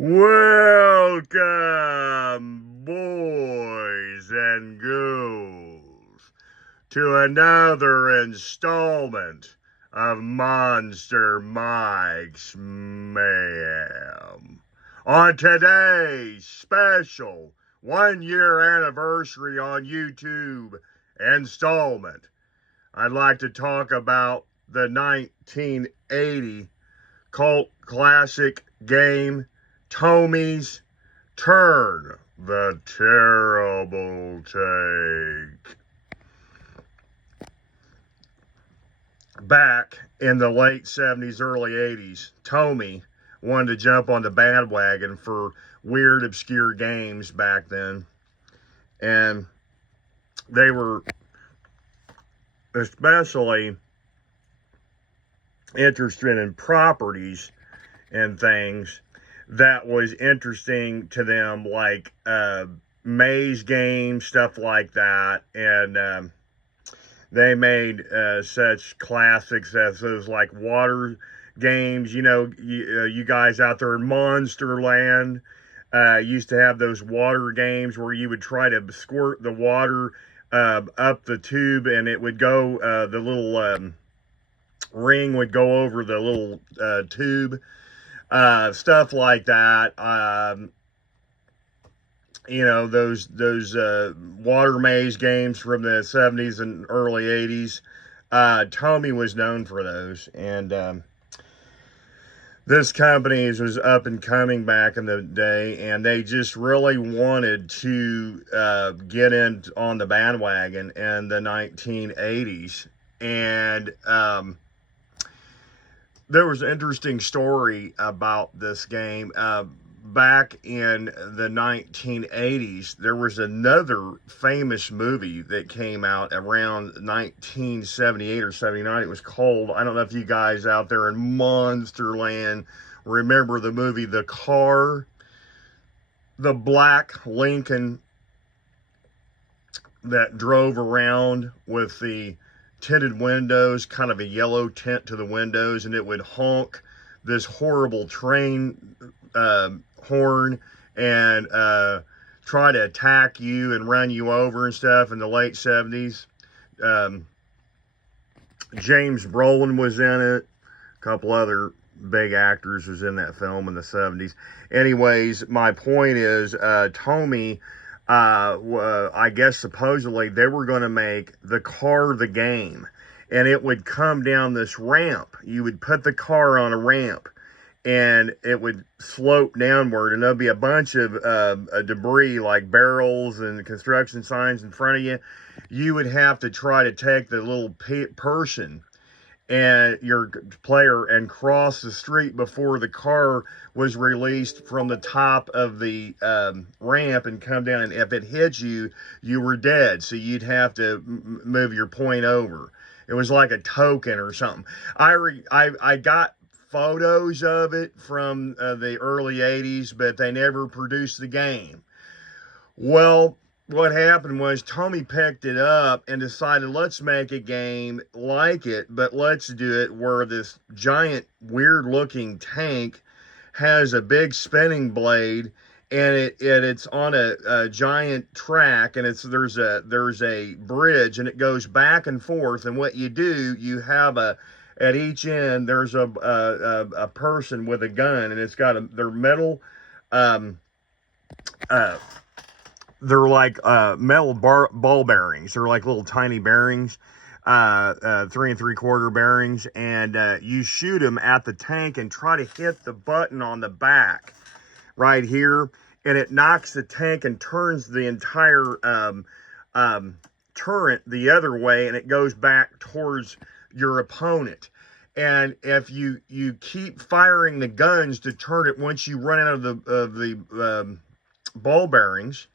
Welcome, boys and girls, to another installment of Monster Mike's Mayhem. On today's special 1 year anniversary on YouTube installment, I'd like to talk about the 1980 cult classic game Tomy's Turn the Terrible Take. Back in the late 70s, early 80s, Tomy wanted to jump on the bandwagon for weird, obscure games back then. And they were especially interested in properties and things that was interesting to them, like maze games, stuff like that. And they made such classics as those like water games. You guys out there in Monsterland used to have those water games where you would try to squirt the water up the tube, and it would go, the little ring would go over the little tube. Stuff like that. Those water maze games from the 70s and early 80s. Tomy was known for those. And this company was up and coming back in the day, and they just really wanted to get in on the bandwagon in the 1980s. And there was an interesting story about this game. Back in the 1980s, there was another famous movie that came out around 1978 or 79. It was called, I don't know if you guys out there in Monsterland remember the movie The Car, the black Lincoln that drove around with the tinted windows, kind of a yellow tint to the windows, and it would honk this horrible train horn and try to attack you and run you over and stuff in the late 70s. James Brolin was in it. A couple other big actors was in that film in the 70s. Anyways, my point is, Tomy, I guess supposedly they were going to make the car the game, and it would come down this ramp. You would put the car on a ramp, and it would slope downward, and there'd be a bunch of debris like barrels and construction signs in front of you. You would have to try to take the little person and your player and cross the street before the car was released from the top of the ramp and come down. And if it hit you, you were dead. So you'd have to move your point over. It was like a token or something. I got photos of it from the early 80s, but they never produced the game. Well, what happened was Tomy picked it up and decided, let's make a game like it, but let's do it where this giant, weird-looking tank has a big spinning blade, and it's on a giant track, and there's a bridge, and it goes back and forth. And what you do, you have at each end there's a person with a gun, and it's got they're metal. They're like metal ball bearings. They're like little tiny bearings, 3 3/4 bearings, and you shoot them at the tank and try to hit the button on the back right here, and it knocks the tank and turns the entire turret the other way, and it goes back towards your opponent. And if you keep firing the guns to turn it, once you run out of the ball bearings,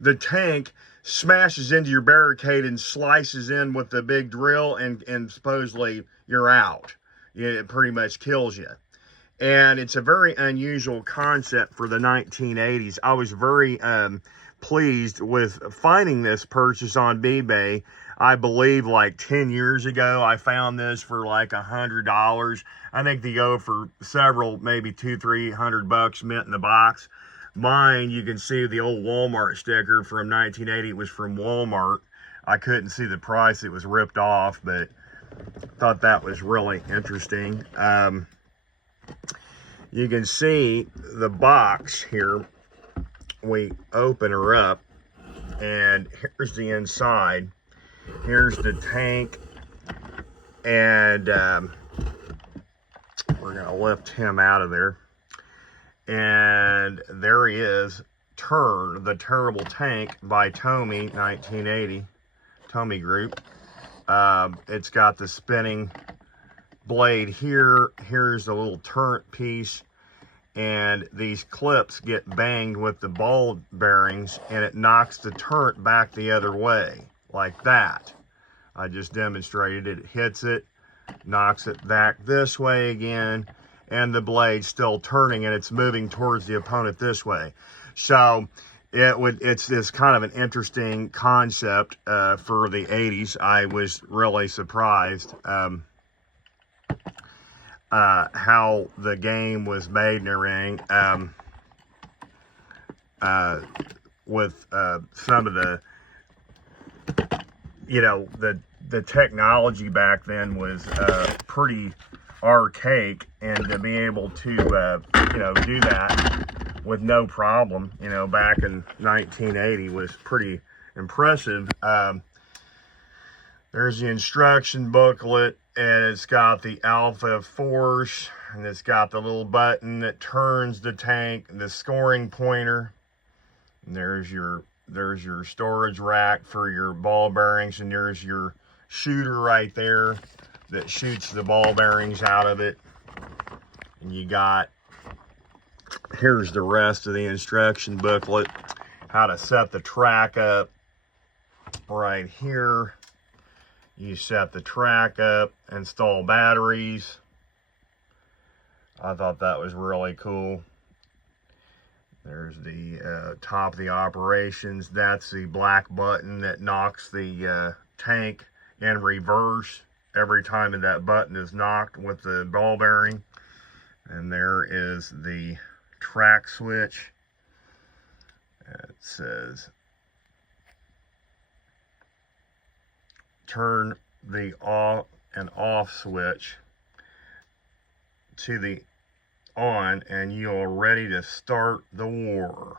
the tank smashes into your barricade and slices in with the big drill, and supposedly you're out. It pretty much kills you. And it's a very unusual concept for the 1980s. I was very pleased with finding this purchase on eBay. I believe like 10 years ago, I found this for like $100. I think they go for several, maybe $200-300 mint in the box. Mine, you can see the old Walmart sticker from 1980. It was from Walmart. I couldn't see the price. It was ripped off, but thought that was really interesting. You can see the box here. We open her up, and here's the inside. Here's the tank, and we're going to lift him out of there. And there he is, Turn, the Terrible Tank by Tomy, 1980, Tomy Group. It's got the spinning blade here. Here's the little turret piece, and these clips get banged with the ball bearings, and it knocks the turret back the other way, like that. I just demonstrated it. It hits it, knocks it back this way again, and the blade's still turning, and it's moving towards the opponent this way. So it's kind of an interesting concept for the 80s. I was really surprised how the game was made and everything, with some of the, you know, the technology back then was pretty archaic, and to be able to you know, do that with no problem, you know, back in 1980 was pretty impressive. There's the instruction booklet, and it's got the alpha force, and it's got the little button that turns the tank, the scoring pointer, and there's your storage rack for your ball bearings, and there's your shooter right there that shoots the ball bearings out of it. And you got, here's the rest of the instruction booklet, how to set the track up. Right here, you set the track up, install batteries. I thought that was really cool. There's the top of the operations. That's the black button that knocks the tank in reverse every time that button is knocked with the ball bearing. And there is the track switch. It says turn the on and off switch to the on, and you're ready to start the war.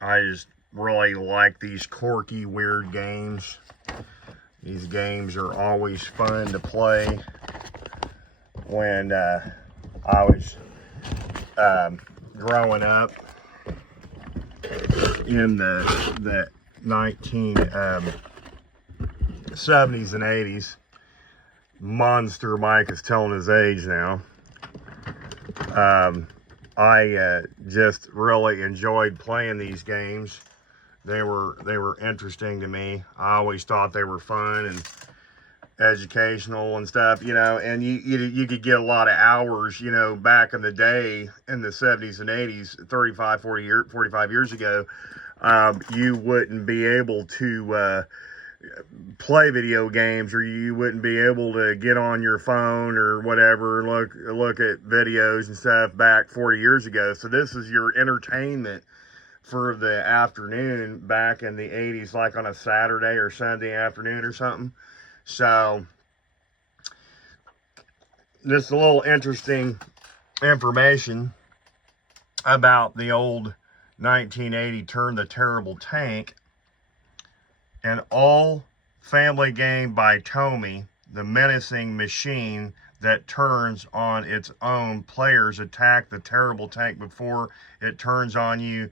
I just really like these quirky, weird games. These games are always fun to play. When I was growing up in the 1970s and 80s, Monster Mike is telling his age now. I just really enjoyed playing these games. They were interesting to me. I always thought they were fun and educational and stuff, you know, and you could get a lot of hours, you know, back in the day in the 70s and 80s, 45 years ago. You wouldn't be able to play video games, or you wouldn't be able to get on your phone or whatever and look at videos and stuff back 40 years ago. So this is your entertainment for the afternoon back in the 80s, like on a Saturday or Sunday afternoon or something. So just a little interesting information about the old 1980 Turn the Terrible Tank. An all-family game by Tomy, the menacing machine that turns on its own. Players attack the terrible tank before it turns on you.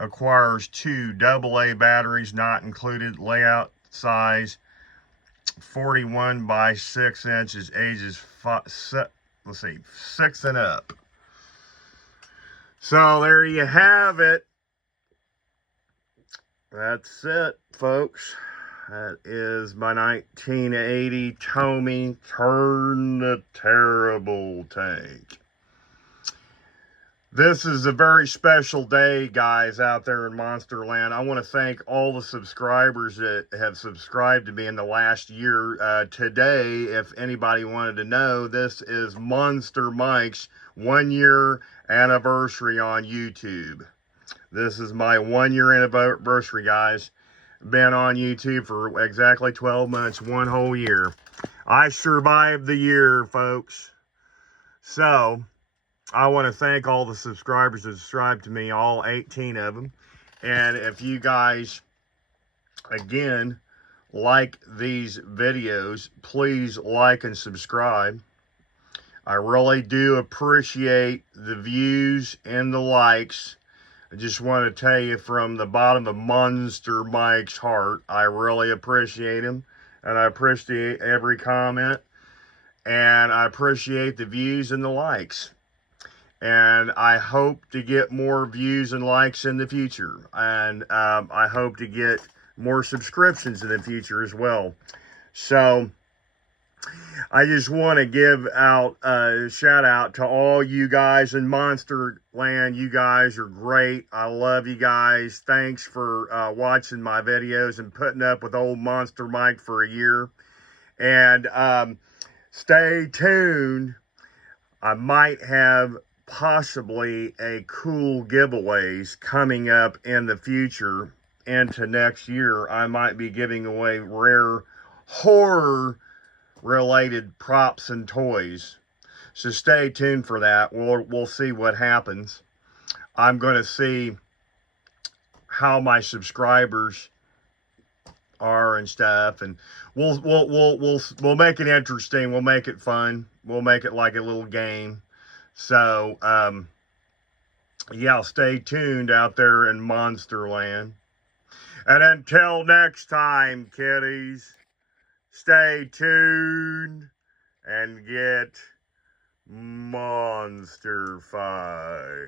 Acquires 2 AA batteries, not included. Layout size 41 by 6 inches. Ages 6 and up. So there you have it. That's it, folks. That is my 1980 Tomy Turn the Terrible Tank. This is a very special day, guys, out there in Monsterland. I want to thank all the subscribers that have subscribed to me in the last year. Today, if anybody wanted to know, this is Monster Mike's 1-year anniversary on YouTube. This is my 1-year anniversary, guys. Been on YouTube for exactly 12 months, 1 whole year. I survived the year, folks. So, I want to thank all the subscribers that subscribed to me, all 18 of them. And if you guys, again, like these videos, please like and subscribe. I really do appreciate the views and the likes. I just want to tell you from the bottom of Monster Mike's heart, I really appreciate him. And I appreciate every comment. And I appreciate the views and the likes. And I hope to get more views and likes in the future. And I hope to get more subscriptions in the future as well. So, I just want to give out a shout out to all you guys in Monsterland. You guys are great. I love you guys. Thanks for watching my videos and putting up with old Monster Mike for a year. And stay tuned. I might have possibly a cool giveaways coming up in the future into next year. I might be giving away rare horror related props and toys, so stay tuned for that. We'll see what happens. I'm going to see how my subscribers are and stuff, and we'll make it interesting. We'll make it fun. We'll make it like a little game. So yeah, stay tuned out there in Monsterland. And until next time, kiddies, stay tuned and get Monster Fight.